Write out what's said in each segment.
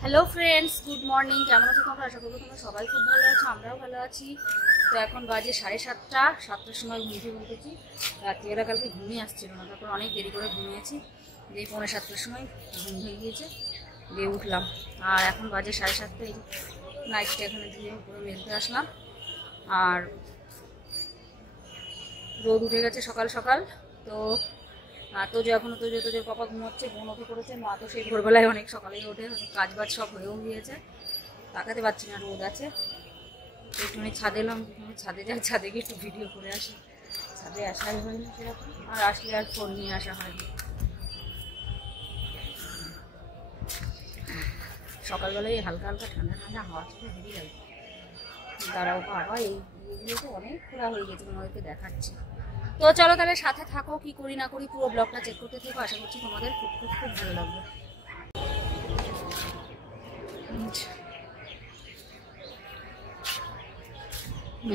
Hello friends, good morning. কেমন আছো তোমরা? আশা করি তোমরা সবাই খুব ভালো আছো, আমরাও ভালো আছি। তো এখন বাজে 7:30, 7টার সময় ঘুমিয়ে উঠেছি। রাত্রিবেলা কালকে ঘুমিয়ে আসছিল না, তারপর অনেক দেরি করে ঘুমিয়েছি। দিয়ে 6:45টার সময় ঘুম হয়ে গিয়েছে, দিয়ে উঠলাম। আর এখন বাজে 7:30। নাইটটা এখানে দিয়ে পুরো মেলতে আসলাম। আর রোদ উঠে গেছে সকাল সকাল। তো তোজো এখনো তোজোর পাপা ঘুমোচ্ছে, বোন ওকে করেছে। মা তো সেই ভোরবেলায় অনেক সকালেই ওঠে, অনেক কাজ বাজ সব হয়েও গিয়েছে। তাকাতে পারছি না, রোদ আছে। একটুখানি ছাদে এলাম, ছাদে যাই, ছাদে গিয়ে একটু ভিডিও করে আসি। ছাদে আসাই হয়নি সেরকম, আর আসলে আর ফোন নিয়ে আসা হয়নি। সকালবেলায় হালকা হালকা ঠান্ডা ঠান্ডা হাওয়া ছিল, হেভি লাগে। দাঁড়াও বাবা, এইগুলো তো অনেক খোলা হয়ে গেছে, তোমাদেরকে দেখাচ্ছি। তো চলো তাহলে সাথে থাকো, কি করি না করি পুরো ব্লগটা চেক করতে থাকো। আশা করছি তোমাদের খুব খুব খুব ভালো লাগবে।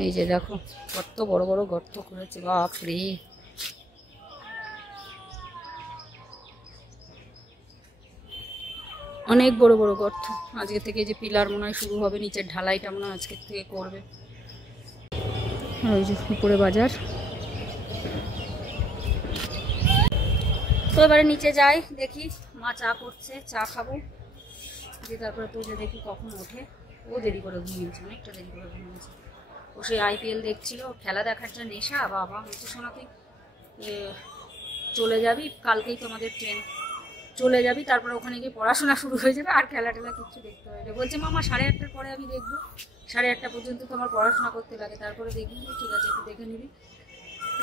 এই যে দেখো কত বড় বড় গর্ত করেছে, বাপরে। অনেক বড় বড় গর্ত। আজকে থেকে যে পিলার মনে হয় শুরু হবে, নিচের ঢালাইটা মনে হয় আজকের থেকে করবে। ওই যে উপরে বাজার। তো এবারে নিচে যাই, দেখি মা চা করছে, চা খাবো। দিয়ে তারপরে তো যে দেখি কখন ওঠে। ও দেরি করে ঘুমিয়েছে, অনেকটা দেরি করে ঘুমিয়েছে। ও সেই IPL দেখছিল, খেলা দেখার যা নেশা। বাবা হচ্ছে, শোনা তুই চলে যাবি, কালকেই তোমাদের ট্রেন, চলে যাবি, তারপরে ওখানে গিয়ে পড়াশোনা শুরু হয়ে যাবে, আর খেলা টেলা কিচ্ছু দেখতে হবে না। বলছে মামা 8:30টার পরে আমি দেখবো, 8:30টা পর্যন্ত তোমার পড়াশোনা করতে লাগে, তারপরে দেখবি। ঠিক আছে, একটু দেখে নিবি।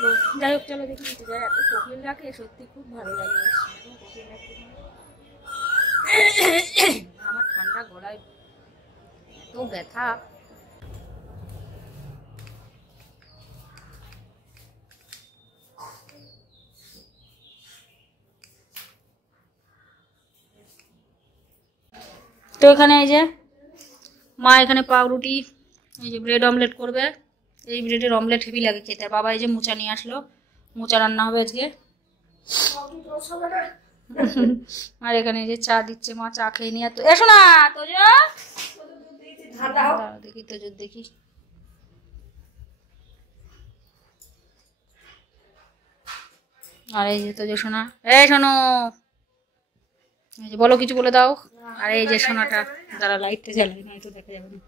তো যাই হোক, চলো দেখি নিতে যাই। এত কোকিল ডাকে, সত্যি খুব ভালো লাগে। আমার ঠান্ডা গলায় এত ব্যথা। তো এখানে এই যে মা এখানে পাউরুটি, এই যে ব্রেড অমলেট করবে। এই ব্রেডের অমলেট হেভি লাগে খেতে। আর বাবা এই যে মোচা নিয়ে আসলো, মোচা রান্না হবে আজকে। আর এখানে এই যে চা দিচ্ছে মা, চা খেয়ে নিয়ে। তো এসো না তোজো, দেখি তোজোর দেখি। আর এই যে তোজো শোনা, এই শোনো, এই যে বলো, কিছু বলে দাও। আর এই যে সোনাটা, যারা লাইটটা জ্বালায় না, তো দেখা যাবে না।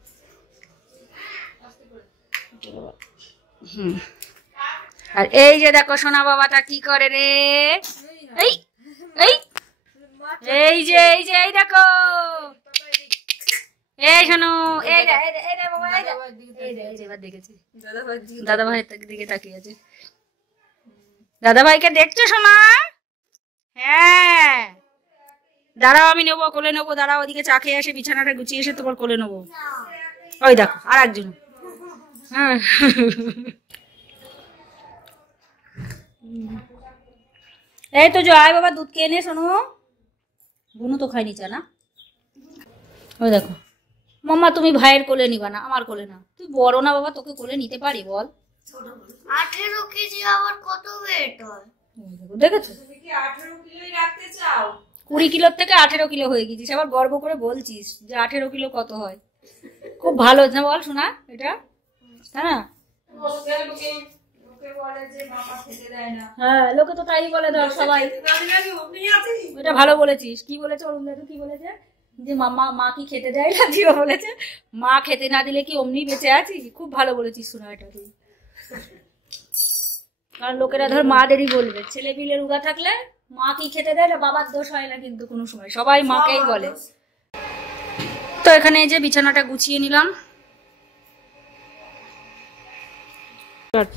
আর এই যে দেখো সোনা বাবাটা কি করে রে। এই এই এই যে এই যে এই দেখো, এই শোনো, এই বাবা, এবার দেখেছি দাদা ভাইয়ের দিকে তাকিয়ে আছে। দাদা ভাইকে দেখছো সোনা? হ্যাঁ, দাঁড়াও আমি নেবো, কোলে নেবো। দাঁড়াও, ওদিকে চা খেয়ে আসে, বিছানাটা গুছিয়ে এসে তোমার কোলে নেবো। ওই দেখো আর একজন। হ্যাঁ, এই তো আয় বাবা, দুধ খেয়ে নে। শোনো, বুনু তো খায়নি চা না। ওই দেখো মাম্মা, তুমি ভাইয়ের কোলে নিবা না, আমার কোলে না। তুই বড় না বাবা, তোকে কোলে নিতে পারি বল? 18 কেজি আবার কত ওয়েট হয়? দেখেছো, তুমি কি 18 কিলোই রাখতে চাও? 20 কিলোর থেকে 18 কিলো হয়ে গেছিস, আবার গর্ব করে বলছিস যে 18 কিলো কত হয়। খুব ভালো না বল শোনা এটা, তাই না? হ্যাঁ, লোকে তো তাই বলে, ধর সবাই। এটা ভালো বলেছিস। কি বলেছে অরুণদাদু, কি বলেছে? যে মা কি খেতে দেয় না, জিও বলেছে মা খেতে না দিলে কি অমনি বেঁচে আছি। খুব ভালো বলেছিস শোনা এটা তুই। কারণ লোকেরা ধর মাদেরই বলবে, ছেলে পিলে রুগা থাকলে মা কি খেতে দেয় না, বাবার দোষ হয় না কিন্তু কোনো সময়, সবাই মাকেই বলে। তো এখানে এই যে বিছানাটা গুছিয়ে নিলাম।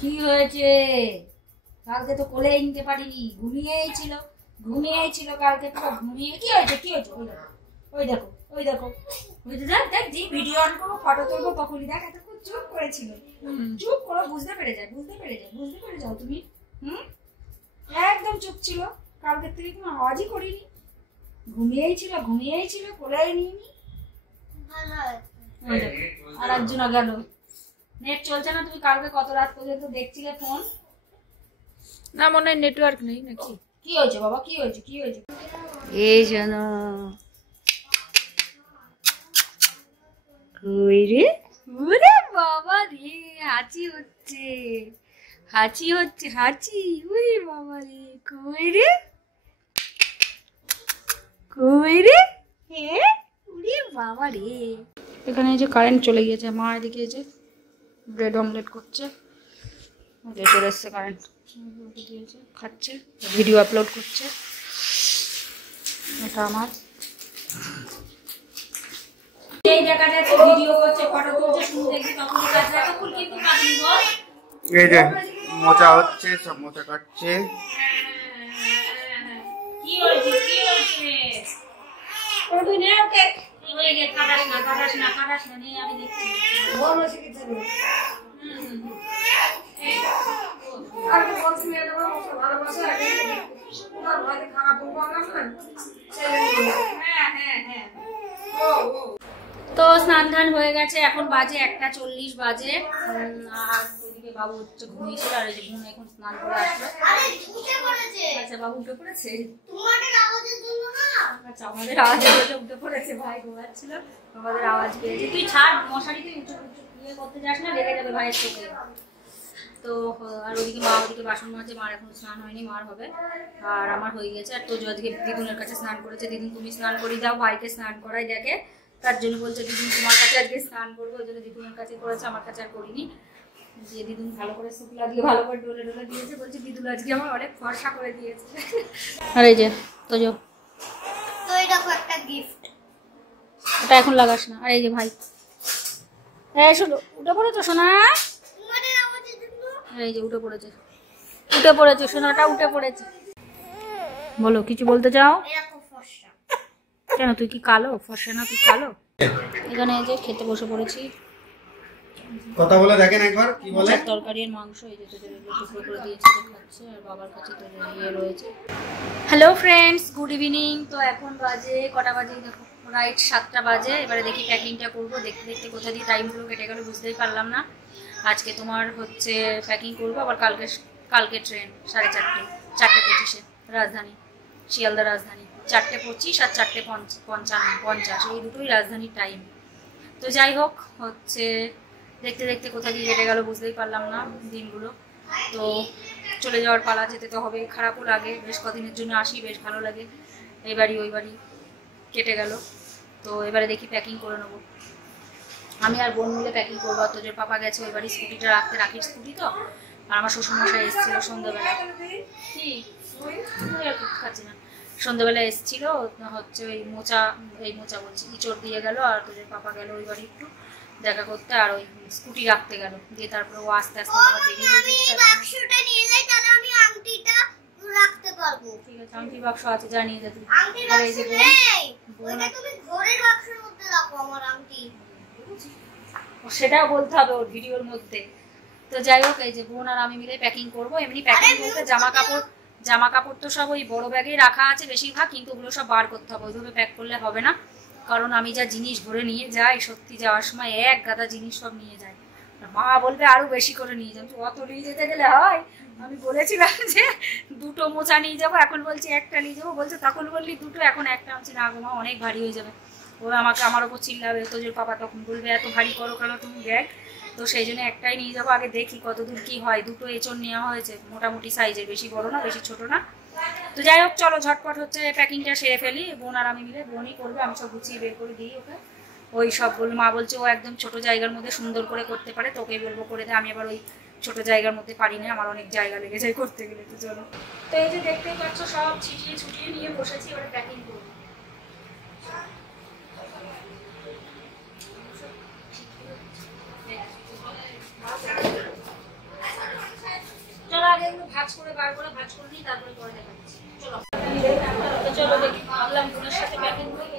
কি হয়েছে? কালকে তো কোলেই নিতে পারিনি, ঘুমিয়েই ছিল কালকে পুরো ঘুমিয়ে। কি হয়েছে, কি হয়েছে? ওই দেখো ওই দেখো ওই দেখো, দেখ যে ভিডিও অন করবো, ফটো তুলবো, তখনই দেখ এতক্ষণ চুপ করেছিল। চুপ করো, বুঝতে পেরে যাও তুমি। একদম চুপ ছিল, কালকে থেকে কোনো আওয়াজই করিনি। ঘুমিয়েই ছিল, কোলেই নিইনি। আর একজন গেল। নেট চলছে না? তুমি কালকে কত রাত পর্যন্ত দেখছিলে ফোন? না, মনে হয় নেটওয়ার্ক নেই নাকি। কি হয়েছে বাবা, কি হয়েছে? এই শোনো, কই রে, ওরে বাবা রে, হাঁচি হচ্ছে, হাঁচি হচ্ছে, হাঁচি, ওরে বাবা রে, কই রে, কই রে, হ্যাঁ, ওরে বাবা রে। এখানে যে কারেন্ট চলে গিয়েছে, মা এদিকে যে ব্রেড অমলেট করছে, চলে এসছে কারেন্ট, দিয়েছে, খাচ্ছে, ভিডিও আপলোড করছে। এটা আমার এই দেখা যাচ্ছে ভিডিও করছে, ফটো তুলছে, শুনতে দেখি তখন কাছে তখন কিন্তু কাটনি বল। এই যে মোচা হচ্ছে, সব মোচা কাটছে। কি হয়েছে, কি হয়েছে, তুই নে ওকে, হয়ে গেছে, কাটাস না, কাটাস না, কাটাস না, নিয়ে আমি দেখছি বল হয়েছে কি জানি। আর তো বলছি না, এটা আমার ভালোবাসা আগে তোমার ভাইকে খাওয়া বলবো না। হ্যাঁ হ্যাঁ হ্যাঁ, ও ও। তো স্নান ধান হয়ে গেছে, এখন বাজে 1:40 বাজে। আর ওইদিকে বাবু হচ্ছে ঘুমিয়েছিল, আর এই যে বোন এখন স্নান করে আসলো। আচ্ছা, বাবু উঠে পড়েছে, আচ্ছা আমাদের আওয়াজের জন্য উঠে পড়েছে, ভাই ঘুমাচ্ছিল, আমাদের আওয়াজ পেয়েছে। তুই ছাড় মশারিতে উঁচু ইয়ে করতে যাস না, লেগে যাবে ভাইয়ের চোখে। তো আর ওদিকে মা ওদিকে বাসন মাজে, মার এখন স্নান হয়নি, মার হবে, আর আমার হয়ে গেছে। আর তো আজকে দিদুনের কাছে স্নান করেছে, দিদুন তুমি স্নান করিয়ে দাও, ভাইকে স্নান করাই দেখে, তার জন্য বলছে দিদুন তোমার কাছে আজকে স্নান করবো, ওই জন্য দিদুনের কাছে করেছে, আমার কাছে আর করিনি। যে দিদুন ভালো করে শুকলা দিয়ে ভালো করে ডোলে ডোলে দিয়েছে, বলছে দিদুন আজকে আমার অনেক ফর্সা করে দিয়েছে। আর এই যে তো একটা গিফট, এটা এখন লাগাস না। আর এই যে ভাই, হ্যাঁ শোনো, উঠে পড়েছো সোনা, এই যে উঠে পড়েছে, উঠে পড়েছে সোনাটা, উঠে পড়েছে। বলো, কিছু বলতে চাও? কেন, তুই কি কালো? ফর্সা না, তুই কালো। এখানে এই যে খেতে বসে পড়েছি, কথা বলে দেখেন একবার কি বলে। তরকারি আর মাংস, এই যে তোদের টুকরো করে দিয়েছি, খাচ্ছে, আর বাবার কাছে তো ইয়ে রয়েছে। Hello friends, good evening. তো এখন বাজে কটা বাজে দেখো, রাইট 7টা বাজে। এবারে দেখি প্যাকিংটা করবো, দেখতে দেখতে কোথা দিয়ে টাইমগুলো কেটে গেল বুঝতেই পারলাম না। আজকে তোমার হচ্ছে প্যাকিং করবো, আবার কালকে ট্রেন 4:30, 4:25 রাজধানী, শিয়ালদা রাজধানী, 4:25 আর 4:50, এই দুটোই রাজধানীর টাইম। তো যাই হোক, হচ্ছে দেখতে দেখতে কোথা দিয়ে কেটে গেল বুঝতেই পারলাম না দিনগুলো। তো চলে যাওয়ার পালা, যেতে তো হবে, খারাপও লাগে, বেশ কদিনের জন্য আসি, বেশ ভালো লাগে, এই বাড়ি ওই বাড়ি, কেটে গেল। তো এবারে দেখি প্যাকিং করে নেবো, আমি আর বোন মিলে প্যাকিং করবো। তোদের পাপা গেছে ওই বাড়ি স্কুটিটা রাখতে, রাখির স্কুটি তো, আর আমার শ্বশুরমশাই এসেছিল সন্ধ্যাবেলা, কি খাচ্ছি না, সন্ধ্যাবেলা এসেছিল হচ্ছে ওই মোচা বলছি, ইঁচড় দিয়ে গেল, আর তোদের পাপা গেল ওই বাড়ি একটু দেখা করতে, আর ওই স্কুটি রাখতে গেল, দিয়ে তারপরে ও আস্তে আস্তে আমার দেরি হয়ে গেছে। রাখতে পারবো, ঠিক আছে, আংটির বাক্স আছে, যা নিয়ে যা তুই। আর এই যে ওটা তুমি ঘরের বাক্সের মধ্যে রাখো আমার আংটি, সেটাও বলতে হবে ওর ভিডিওর মধ্যে। তো যাই হোক, এই যে বোন আর আমি মিলে প্যাকিং করবো। এমনি প্যাকিং বলতে জামা কাপড় তো সব ওই বড় ব্যাগেই রাখা আছে বেশিরভাগ, কিন্তু ওগুলো সব বার করতে হবে, ওইভাবে প্যাক করলে হবে না, কারণ আমি যা জিনিস ভরে নিয়ে যাই, সত্যি যাওয়ার সময় এক গাদা জিনিস সব নিয়ে যায়, মা বলবে আরো বেশি করে নিয়ে যাবো, অত নিয়ে যেতে গেলে হয়? আমি বলেছিলাম যে 2টো মোচা নিয়ে যাবো, এখন বলছি একটা নিয়ে যাবো, বলছে তখন বললি 2টো, এখন একটা, আনছি না গো মা, অনেক ভারী হয়ে যাবে, ও আমার ওপর চিল্লাবে, তোদের পাপা তখন বলবে এত ভারী করো কেন তুমি ব্যাগ। তো সেই জন্য একটাই নিয়ে যাবো, আগে দেখি কতদূর কি হয়। 2টো এঁচড় নেওয়া হয়েছে, মোটামুটি সাইজের, বেশি বড় না বেশি ছোট না। তো যাই হোক, চলো ঝটপট হচ্ছে প্যাকিংটা সেরে ফেলি, বোন আর আমি মিলে, বোনই করবে, আমি সব গুছিয়ে বের করে দিই ওকে। ওই সবগুলো মা বলছে ও একদম ছোট জায়গার মধ্যে সুন্দর করে করতে পারে, তোকে বলবো করে দে, আমি আবার ওই ছোট জায়গার মধ্যে পারি না, আমার অনেক জায়গা লেগে যায় করতে গেলে। তো চলো, তো এই যে দেখতেই পাচ্ছ সব ছুটিয়ে নিয়ে বসেছি, এবারে প্যাকিং করবো। চলো আগে একটু ভাঁজ করে বার করে ভাঁজ করে নিই, তারপরে পরে দেখাচ্ছি। চলো, তো চলো দেখি, ভাবলাম বোনের সাথে প্যাকিং করি।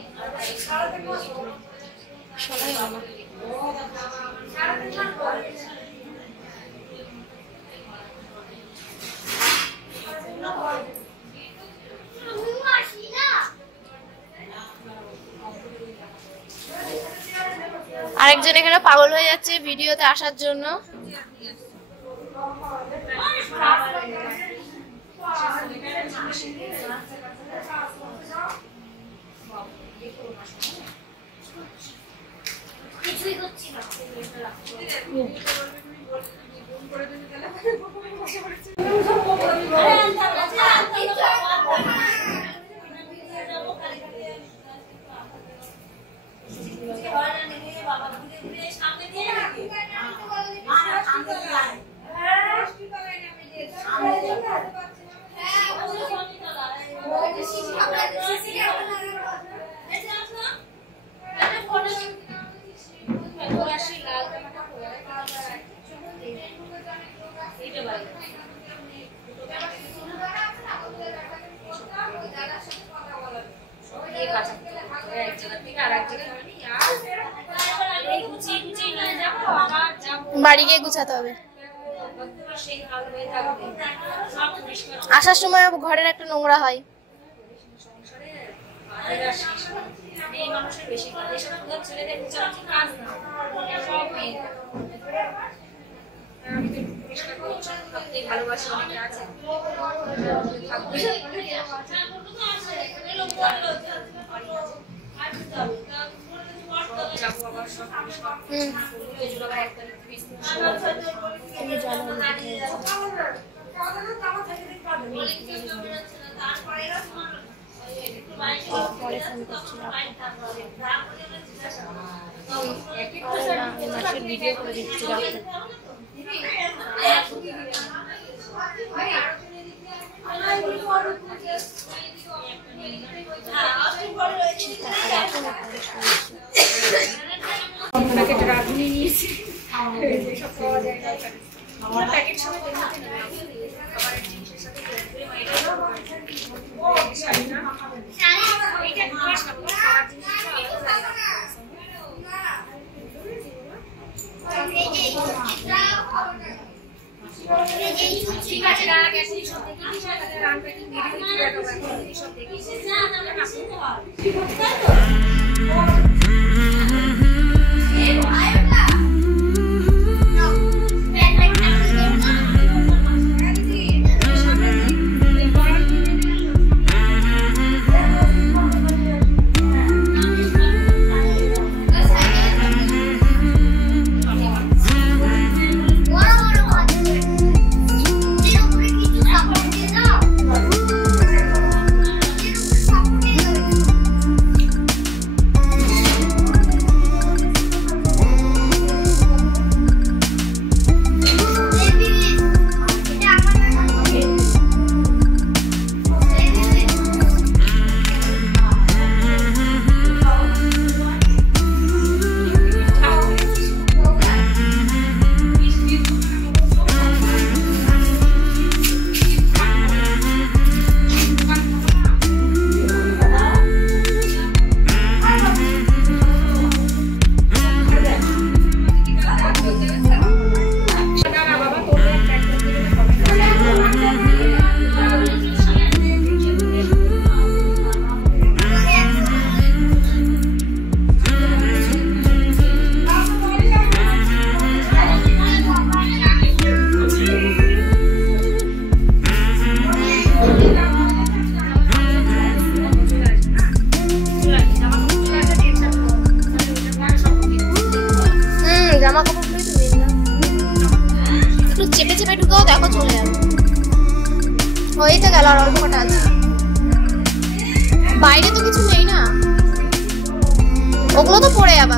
আরেকজন এখানে পাগল হয়ে যাচ্ছে ভিডিওতে আসার জন্য। কিছুই বাড়ি গিয়ে গুছাতে হবে। আসার সময় ঘরের একটা নোংরা হয়। ভিডিও করে দিচ্ছি। রাঁধুনি নিয়েছি সব পাওয়া যায় আমার প্যাকেট সব ঠিক আছে সব দেখি জামা কাপড় একটু চেপে চেপে ঢুকাও, দেখো চলে যাবে। হয়ে তো গেল, আর অল্প কটা আছে। বাইরে তো কিছু নেই না, ওগুলো তো পড়ে যাবা।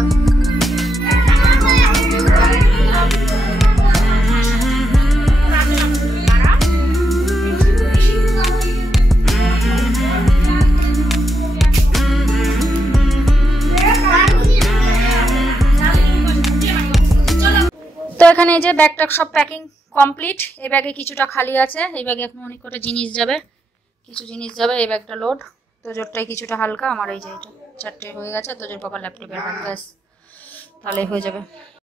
তো এখানে এই যে ব্যাগটা সব প্যাকিং কমপ্লিট। এই ব্যাগে কিছুটা খালি আছে, এই ব্যাগে এখন অনেক কটা জিনিস যাবে, কিছু জিনিস যাবে। এই ব্যাগটা লোড, তোজোরটাই কিছুটা হালকা, আমার এই যে এটা 4টে হয়ে গেছে, তোজোর বাবার ল্যাপটপের ব্যাগ, ব্যাস তাহলেই হয়ে যাবে।